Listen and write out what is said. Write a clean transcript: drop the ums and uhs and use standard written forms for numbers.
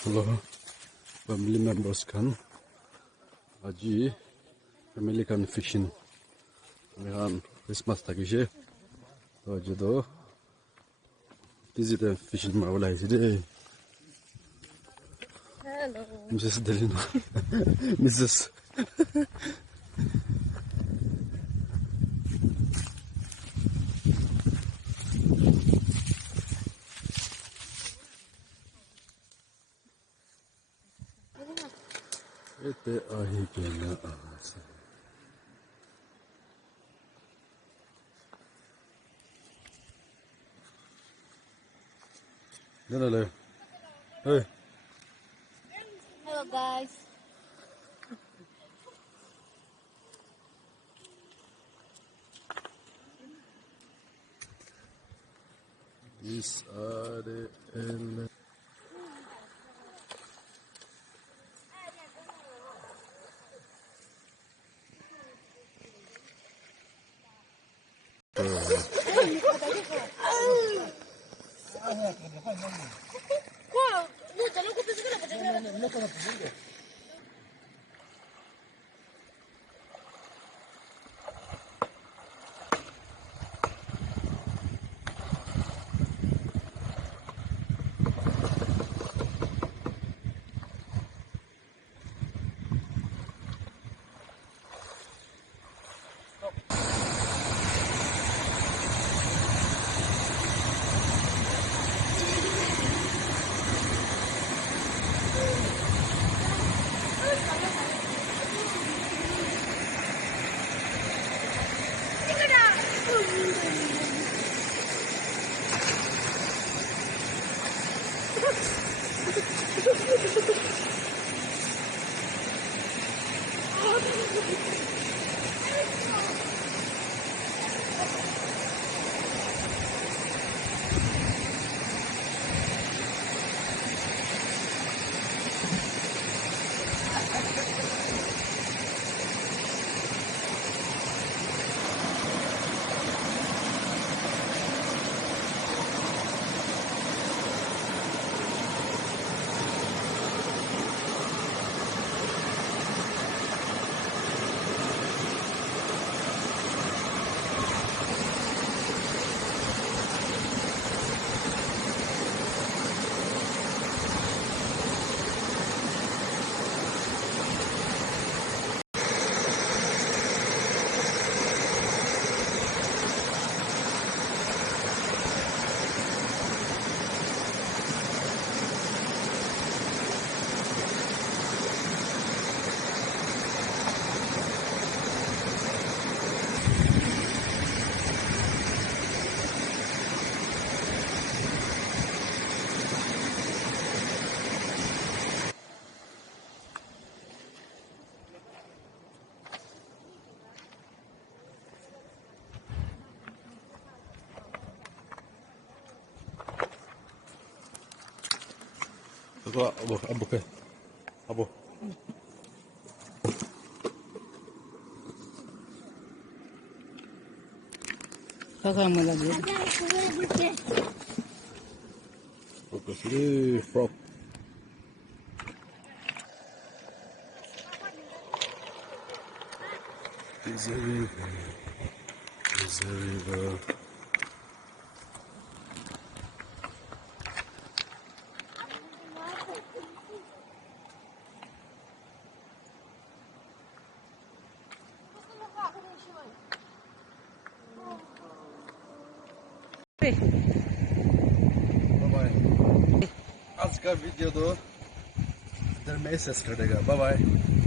Hello, family members kan. Aji family kan fishing. Mehan Christmas takishe. To aji do visit fishing mawala ide. Hello. Mrs. Delina. Mrs. Ete ahi kena asa. Dale. Hey. Hello, guys. These are the ele. Ako abo ke. Abo. Kakak mau lagi. Fokus di frog. Is a river. Is a river. Bye bye. आज का video तो इधर में cess कर देगा. Bye bye.